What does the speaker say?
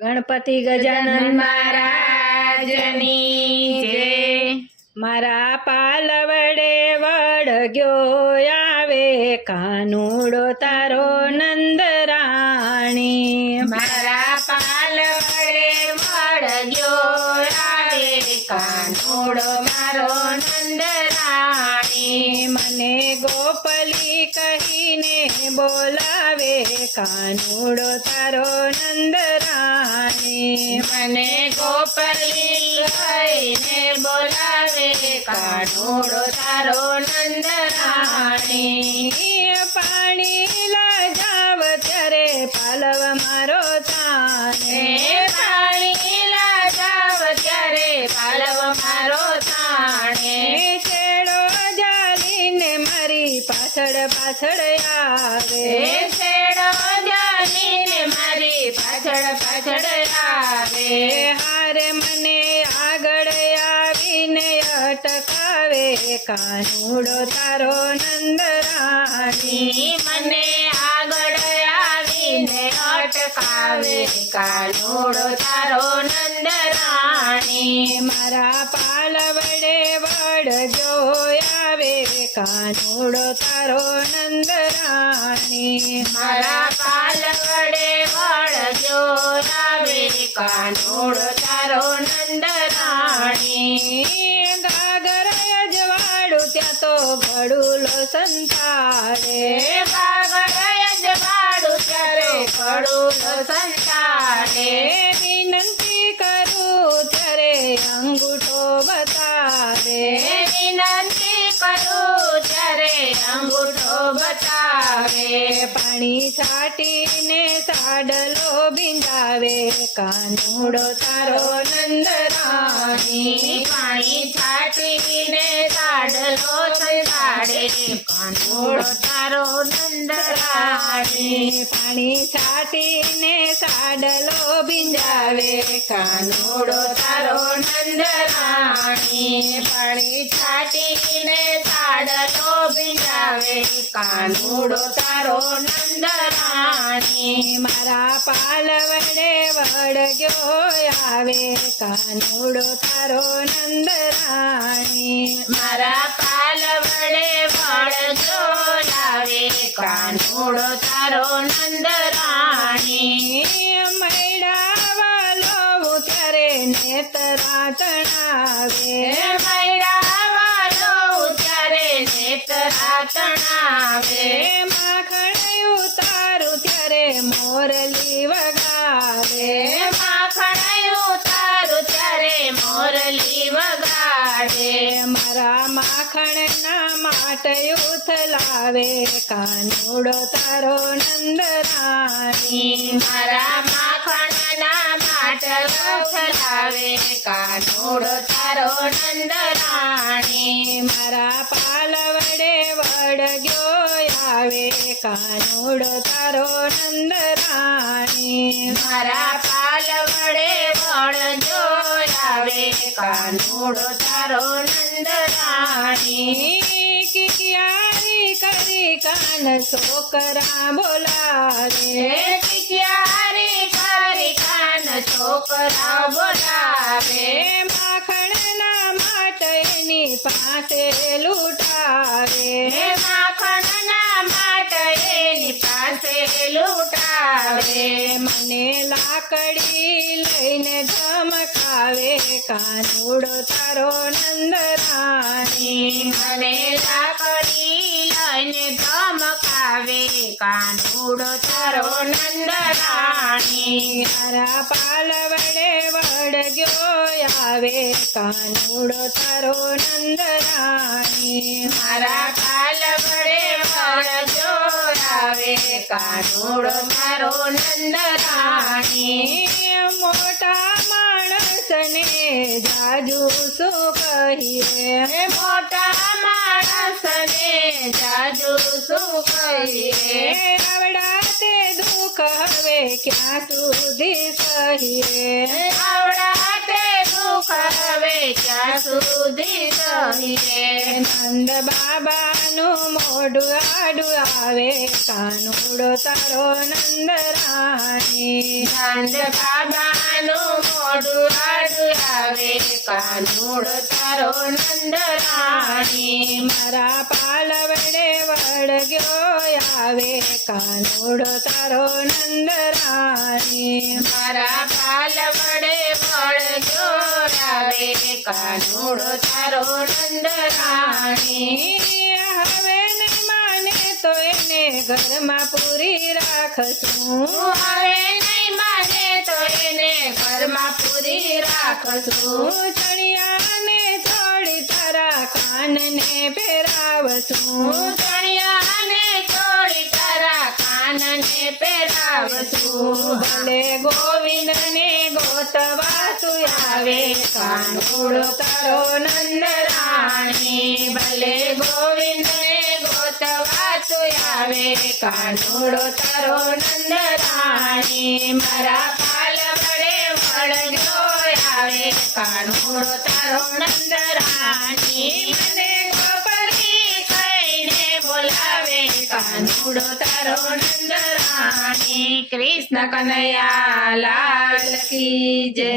ગણપતિ ગજાનન મહારાજની જય। મારા પાલવડે વળગ્યો આવે કાનુડો તારો નંદરાણી। મારા પાલવડે વળગ્યો આવે કાનુડો મારો નંદરાણી। મને ગોપલી કહીને બોલાવે કાનુડો તારો નંદરાણી। મને ગોપલી કહીને બોલાવે કાનુડો તારો નંદરાણી। પાણી લાજાવ ત્યારે પાલવ મારો તાને। પાણી લાજાવ ત્યારે પાલવ મારો તાણે। છેડો જાલીને મારી પાછળ પાછળ આવે। છેડો જાલીને મારી પાછળ પાછળ આવે। હારે મને આગળ આવીને અટકાવે કાનુડો તારો નંદરાણી। મને આગળ આવીને અટકાવે કાનુડો તારો નંદરાણી। મારા પાલવડે વળજો આવે કાનુડો તારો નંદરાણી। મારા પાલવડે વળજો આવે કાનુડો તારો નંદરાણી। ગાગર અજવાળું ત્યાં તો ઘડુલો સંતાડે। ગાગર અજવાળું ત્યારે ઘડુલો સંતાડે। વિનંતી કરું ત્યારે અંગૂઠો બતાવે। વિનંતી કરું ત્યારે અંગૂઠો બતાવે। પાણી છાટીને સાડલો બિંદાવે કાનુડો તારો નંદરાણી। પાણી છાટીને સાડલો સંતાડે કાનુડો તારો નંદરાણી। પાણી છાટીને સાડલો બિંદાવે કાનુડો તારો નંદરાણી। પાણી છાટીને સાડલો બિંદાવે કાનુડો તારો નંદરાણી। મારા પાલવડે વળગ્યો આવે કાનુડો તારો નંદરાણી। મારા પાલવડે વળજો લાવે કાનુડો તારો નંદરાણી। મૈડાવાલો ત્યારે નેતરા તણાવે। મૈડાવાલો ત્યારે નેતરા તણાવે। માખણ ઉતારું ત્યારે મોરલી વગાડે। માખણ ઉતારું ત્યારે મોરલી વગાડે। મારા માખણના માટે ઉથલાવે કાનુડો તારો નંદરાણી। મારા માખણના માટ ઉથલાવે કાનુડો તારો નંદરાણી। મારા પાલવડે વળગ્યો આવે કાનુડો તારો નંદરાણી। મારા પાલવડે વળજો આવે કાનુડો તારો નંદરાણી। કિકિયારી કરી કાન છોકરા બોલાવે। કિકિયારી કરી કાન છોકરા બોલાવે। માખણના માટની પાસે લૂંટાવે। માખણના માટે એની પાસે લૂંટાવે। મને લાકડી લઈને ધમકાવે કાનુડો તારો નંદરાણી। મને લાકડી લઈને ધમકાવે કાનુડો તારો નંદરાણી। મારા પાલવડે વળગ્યો આવે કાનુડો તારો નંદરાણી। મારા પાલવડે વળજો આવે કાનુડો તારો નંદરાણી। મોટા માણસને જાજુ શું કહીએ। મોટા માણસને જાજુ શું કહીએ। આવડા તે દુઃખ હવે ક્યાં સુધી સહીએ। આવડા તે દુઃખ હવે ક્યાં સુધી કહીએ નંદ બાબાનું મોઢું આડું આવે કાનુડો તારો નંદ રાણી નંદ બાબાનું મોઢું આડું આવે કાનુડો તારો નંદ રાણી મારા પાલવડે વળગ્યો આવે કાનુડો તારો નંદ રાણી મારા પાલ વડે વળજો આવે કાનુડો તારો નંદ રાણી હવે નહીં માને તો એને ઘરમાં પૂરી રાખશું હવે નહીં માને તો એને ઘરમાં પૂરી રાખશું ચણિયાને થોડી તારા કાનને પહેરાવશું ચણિયાને થોડી તારા કાનને પહેરાવશું ભલે ગોવિંદને ગોતવા તું આવે કાનુડો તારો નંદ રાણી ભલે ગોવિંદને ગોતવા તું આવે કાનુડો તારો નંદ રાણી મારા પાલ વડે વળજો આવે કાનુડો તારો નંદ રાણી મને ગોપરી કહીને બોલાવે કાનુડો તારો નંદ રાણી કૃષ્ણ કનૈયા લાલ કી જય